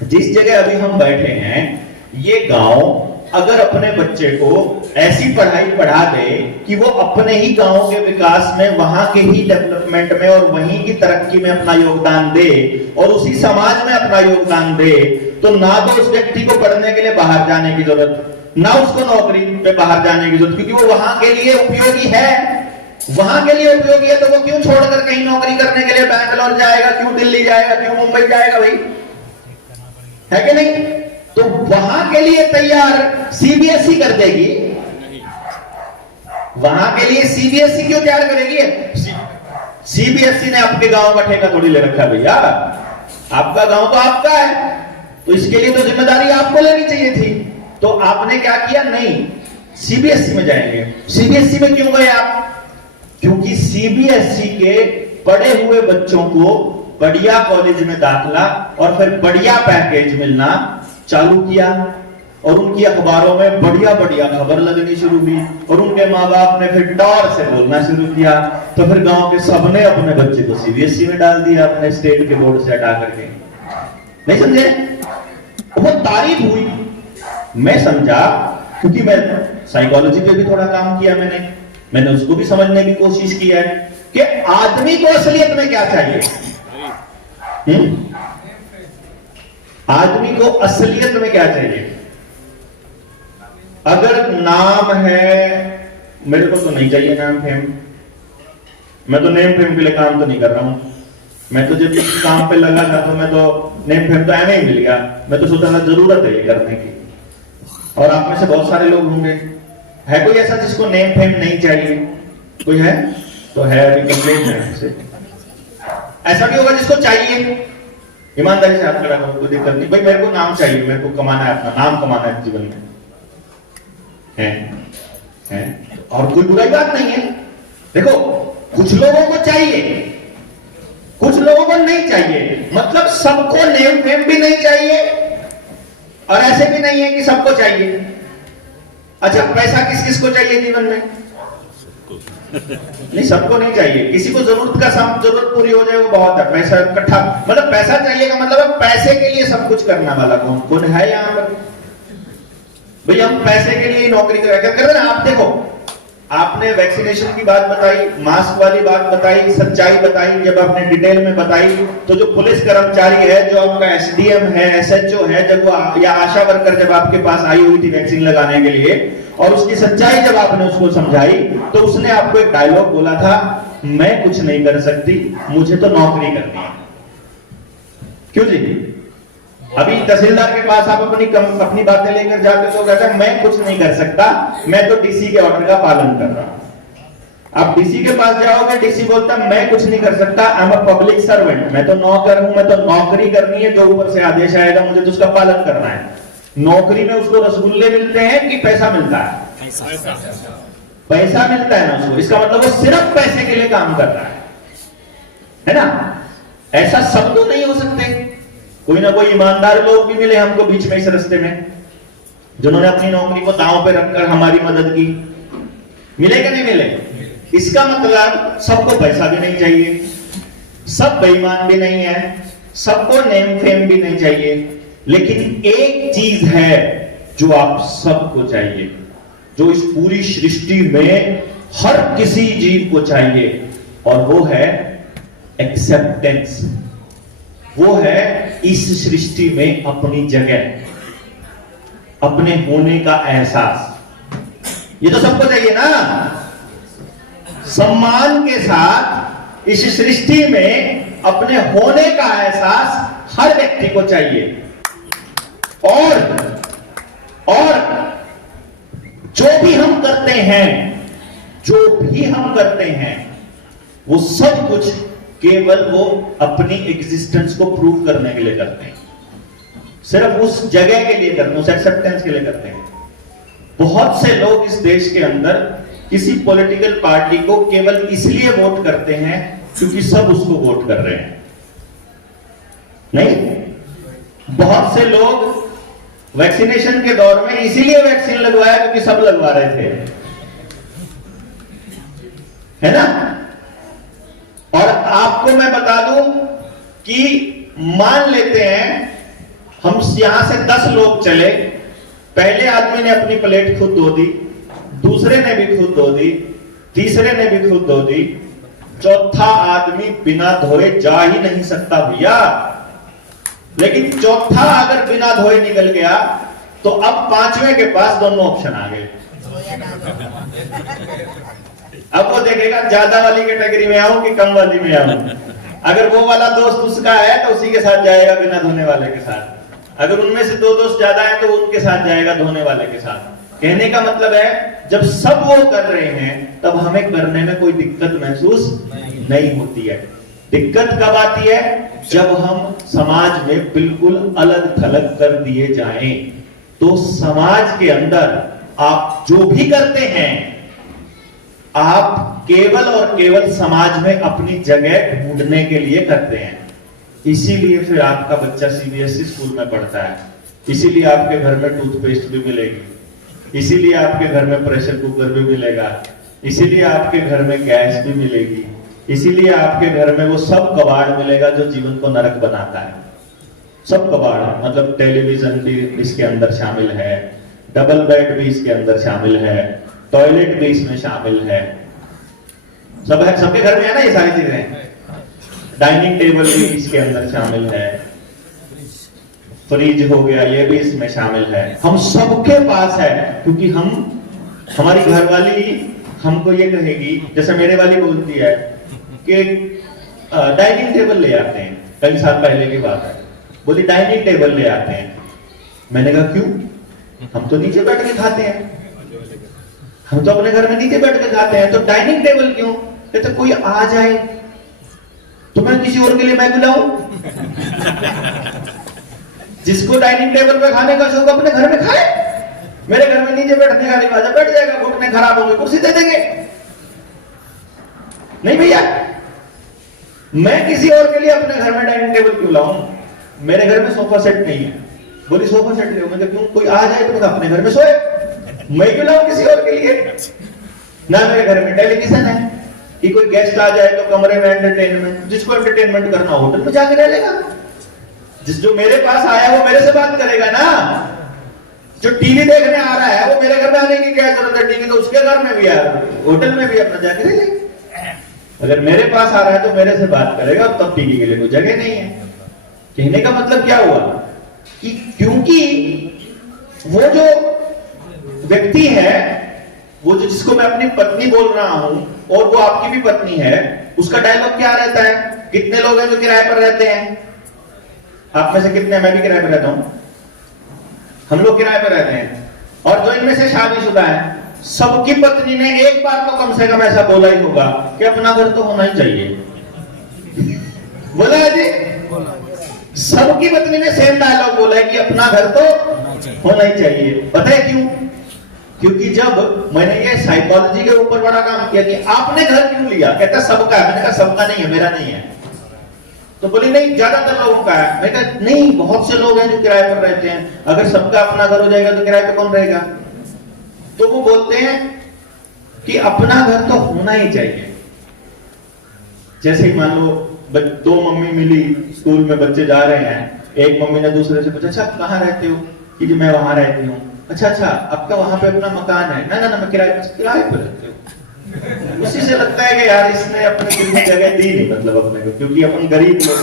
जिस जगह अभी हम बैठे हैं, ये गांव अगर अपने बच्चे को ऐसी पढ़ाई पढ़ा दे कि वो अपने ही गांव के विकास में, वहां के ही डेवलपमेंट में और वहीं की तरक्की में अपना योगदान दे और उसी समाज में अपना योगदान दे, तो ना तो उस व्यक्ति को पढ़ने के लिए बाहर जाने की जरूरत, ना उसको नौकरी पे बाहर जाने की जरूरत, क्योंकि वो वहां के लिए उपयोगी है। वहां के लिए उपयोगी है तो वो क्यों छोड़कर कहीं नौकरी करने के लिए बैंगलोर जाएगा, क्यों दिल्ली जाएगा, क्यों मुंबई जाएगा भाई, है कि नहीं? तो वहां के लिए तैयार सीबीएसई कर देगी, वहां के लिए सीबीएसई क्यों तैयार करेगी? सीबीएसई ने आपके गांव का ठेका थोड़ी ले रखा है भैया, आपका गांव तो आपका है, तो इसके लिए तो जिम्मेदारी आपको लेनी चाहिए थी। तो आपने क्या किया? नहीं, सीबीएसई में जाएंगे। सीबीएसई में क्यों गए आप? क्योंकि सीबीएसई के पढ़े हुए बच्चों को बढ़िया कॉलेज में दाखिला और फिर बढ़िया पैकेज मिलना चालू किया, और उनकी अखबारों में बढ़िया बढ़िया खबर लगनी शुरू हुई, और उनके माँ बाप ने फिर डर से बोलना शुरू किया, तो फिर गांव के सबने अपने बच्चे को सीबीएसई में डाल दिया, अपने स्टेट के बोर्ड से हटा करके। नहीं समझे? वो तारीफ हुई, मैं समझा, क्योंकि मैं साइकोलॉजी पे भी थोड़ा काम किया, मैंने उसको भी समझने की कोशिश की है कि आदमी को असलियत में क्या चाहिए। आदमी को असलियत में क्या चाहिए? अगर नाम है, मेरे को तो नहीं चाहिए नाम फेम, मैं तो नेम फेम के लिए काम तो नहीं कर रहा हूं। मैं तो जब इस काम पे लगा था तो मैं तो नेम फेम तो ऐसे ही मिल गया, मैं तो सोचा था जरूरत है ये करने की। और आप में से बहुत सारे लोग होंगे, है कोई ऐसा जिसको नेम फेम नहीं चाहिए? कोई है? तो है, अभी कंप्लेन है से। ऐसा भी होगा जिसको चाहिए, ईमानदारी से हाथ खड़ा करो, कोई दिक्कत नहीं भाई, मेरे को नाम चाहिए, मेरे को कमाना है, अपना नाम कमाना है जीवन में, है? और कोई बुराई बात नहीं है। देखो, कुछ लोगों को चाहिए, कुछ लोगों को नहीं चाहिए, मतलब सबको नेम फेम भी नहीं चाहिए और ऐसे भी नहीं है कि सबको चाहिए। अच्छा, पैसा किस किस को चाहिए जीवन में? नहीं, सबको नहीं चाहिए, किसी को जरूरत पूरी हो जाए वो बहुत है। पैसा इकट्ठा, मतलब पैसा चाहिए का मतलब पैसे के लिए सब कुछ करने वाला कौन कौन है यहाँ पर? भैया हम पैसे के लिए नौकरी कर रहे हैं। आप देखो, आपने वैक्सीनेशन की बात बताई, मास्क वाली बात बताई, सच्चाई बताई, जब आपने डिटेल में बताई, तो जो पुलिस कर्मचारी है, जो आपका एसडीएम है, एसएचओ है, जब वो या आशा वर्कर जब आपके पास आई हुई थी वैक्सीन लगाने के लिए, और उसकी सच्चाई जब आपने उसको समझाई, तो उसने आपको एक डायलॉग बोला था, मैं कुछ नहीं कर सकती, मुझे तो नौकरी करनी है। क्यों जी? अभी तहसीलदार के पास आप अपनी बातें लेकर जाते तो कहते हैं मैं कुछ नहीं कर सकता, मैं तो डीसी के ऑर्डर का पालन कर रहा हूं। आप डीसी के पास जाओगे, डीसी बोलता है मैं कुछ नहीं कर सकता, I am a public servant, मैं तो नौकर हूं, मैं तो नौकरी करनी है, जो ऊपर से आदेश आएगा मुझे तो उसका पालन करना है। नौकरी में उसको रसगुल्ले मिलते हैं कि पैसा मिलता है? पैसा मिलता है ना उसको, इसका मतलब वो सिर्फ पैसे के लिए काम कर रहा है ना? ऐसा सब तो नहीं हो सकते, कोई ना कोई ईमानदार लोग भी मिले हमको बीच में इस रास्ते में, जिन्होंने अपनी नौकरी को दांव पे रखकर हमारी मदद की। मिले कि नहीं मिले? इसका मतलब सबको पैसा भी नहीं चाहिए, सब बेईमान भी नहीं है, सबको नेम फेम भी नहीं चाहिए, लेकिन एक चीज है जो आप सबको चाहिए, जो इस पूरी सृष्टि में हर किसी जीव को चाहिए, और वो है एक्सेप्टेंस। वो है इस सृष्टि में अपनी जगह, अपने होने का एहसास। ये तो सबको चाहिए ना? सम्मान के साथ इस सृष्टि में अपने होने का एहसास हर व्यक्ति को चाहिए। और जो भी हम करते हैं, वो सब कुछ केवल वो अपनी एग्जिस्टेंस को प्रूव करने के लिए करते हैं, सिर्फ उस जगह के लिए करते हैं, उस एक्सेप्टेंस के लिए करते हैं। बहुत से लोग इस देश के अंदर किसी पॉलिटिकल पार्टी को केवल इसलिए वोट करते हैं क्योंकि सब उसको वोट कर रहे हैं। नहीं, बहुत से लोग वैक्सीनेशन के दौर में इसीलिए वैक्सीन लगवाया क्योंकि सब लगवा रहे थे, है ना? और आपको मैं बता दूं कि मान लेते हैं हम यहां से 10 लोग चले, पहले आदमी ने अपनी प्लेट खुद धो दी, दूसरे ने भी खुद धो दी, तीसरे ने भी खुद धो दी, चौथा आदमी बिना धोए जा ही नहीं सकता भैया। लेकिन चौथा अगर बिना धोए निकल गया तो अब पांचवें के पास दोनों ऑप्शन आ गए। अब वो देखेगा ज्यादा वाली कैटेगरी में आऊं कि कम वाली में आऊं। अगर वो वाला दोस्त उसका है तो उसी के साथ जाएगा बिना धोने वाले के साथ। अगर उनमें से 2 दोस्त ज्यादा है तो उनके साथ जाएगा धोने वाले के साथ। कहने का मतलब है जब सब वो कर रहे हैं तब हमें करने में कोई दिक्कत महसूस नहीं होती है। दिक्कत कब आती है? जब हम समाज में बिल्कुल अलग थलग कर दिए जाएं। तो समाज के अंदर आप जो भी करते हैं आप केवल और केवल समाज में अपनी जगह ढूंढने के लिए करते हैं। इसीलिए फिर आपका बच्चा सीबीएसई स्कूल में पढ़ता है, इसीलिए आपके घर में टूथपेस्ट भी मिलेगी, इसीलिए आपके घर में प्रेशर कुकर भी मिलेगा, इसीलिए आपके घर में गैस भी मिलेगी, इसीलिए आपके घर में वो सब कबाड़ मिलेगा जो जीवन को नरक बनाता है। सब कबाड़ मतलब टेलीविजन भी इसके अंदर शामिल है, डबल बेड भी इसके अंदर शामिल है, टॉयलेट भी इसमें शामिल है। सब है, सबके घर में है ना ये सारी चीजें। डाइनिंग टेबल भी इसके अंदर शामिल है, फ्रिज हो गया ये भी इसमें शामिल है। हम सबके पास है क्योंकि हम हमारी घरवाली हमको ये कहेगी, जैसे मेरे वाली बोलती है कि डाइनिंग टेबल ले आते हैं। कई साल पहले की बात है, बोली डाइनिंग टेबल ले आते हैं। मैंने कहा क्यों? हम तो नीचे बैठ के खाते हैं, हम तो अपने घर में नीचे बैठ के खाते हैं, तो डाइनिंग टेबल क्यों? कहते कोई आ जाए तो मैं किसी और के लिए मैं बुलाऊं? जिसको डाइनिंग टेबल पे खाने का शौक अपने घर में खाए। मेरे घर में नीचे बैठने का लिहाजा बैठ जाएगा, घुटने खराब होंगे कुर्सी दे देंगे। नहीं भैया, मैं किसी और के लिए अपने घर में डाइनिंग टेबल क्यों लाऊं? मेरे घर में सोफा सेट नहीं है। बोली सोफा सेट ले, मैं क्यों? कोई आ जाए तो अपने घर में सोए, मैं क्यों लाऊं किसी और के लिए? ना मेरे घर में टेलीविजन है कि कोई गेस्ट आ जाए तो कमरे में एंटरटेनमेंट, जिसको एंटरटेनमेंट करना होटल में जाके रह लेगा। जो मेरे पास आया वो मेरे से बात करेगा ना। जो टीवी देखने आ रहा है वो मेरे घर में आने की क्या जरूरत है? टीवी तो उसके घर में भी है, होटल में भी अपना जाके रह ले। अगर मेरे पास आ रहा है तो मेरे से बात करेगा, तब टीवी के लिए कोई जगह नहीं है। कहने का मतलब क्या हुआ कि क्योंकि वो जो व्यक्ति है, वो जो जिसको मैं अपनी पत्नी बोल रहा हूं और वो आपकी भी पत्नी है, उसका डायलॉग क्या रहता है? कितने लोग हैं जो किराए पर रहते हैं? आप में से कितने? मैं भी किराए पर रहता हूं, हम लोग किराए पर रहते हैं। और जो इनमें से शादीशुदा है, सबकी पत्नी ने एक बार तो कम से कम ऐसा बोला ही होगा कि अपना घर तो होना ही चाहिए। बोला है जी? सबकी पत्नी ने सेम डायलॉग बोला है कि अपना घर तो होना ही चाहिए। पता है क्यों? क्योंकि जब मैंने ये साइकोलॉजी के ऊपर बड़ा काम किया कि आपने घर क्यों लिया, कहता सबका है। मैंने कहा सबका नहीं है, मेरा नहीं है। तो बोली नहीं ज्यादातर लोगों का है। मैंने कहा नहीं, बहुत से लोग हैं जो किराए पर रहते हैं। अगर सबका अपना घर हो जाएगा तो किराए पे कौन रहेगा? तो वो बोलते हैं कि अपना घर तो होना ही चाहिए। जैसे ही मान लो 2 मम्मी मिली, स्कूल में बच्चे जा रहे हैं, एक मम्मी ने दूसरे से पूछा अच्छा आप कहाँ रहते हो? कि जी मैं वहां रहती हूँ। अच्छा आपका वहां पे अपना मकान है? ना मैं किराए पर रहती हूँ। उसी से लगता है कि यार इसने अपने दिल में जगह दी नहीं, मतलब अपने को, क्योंकि अपन गरीब लोग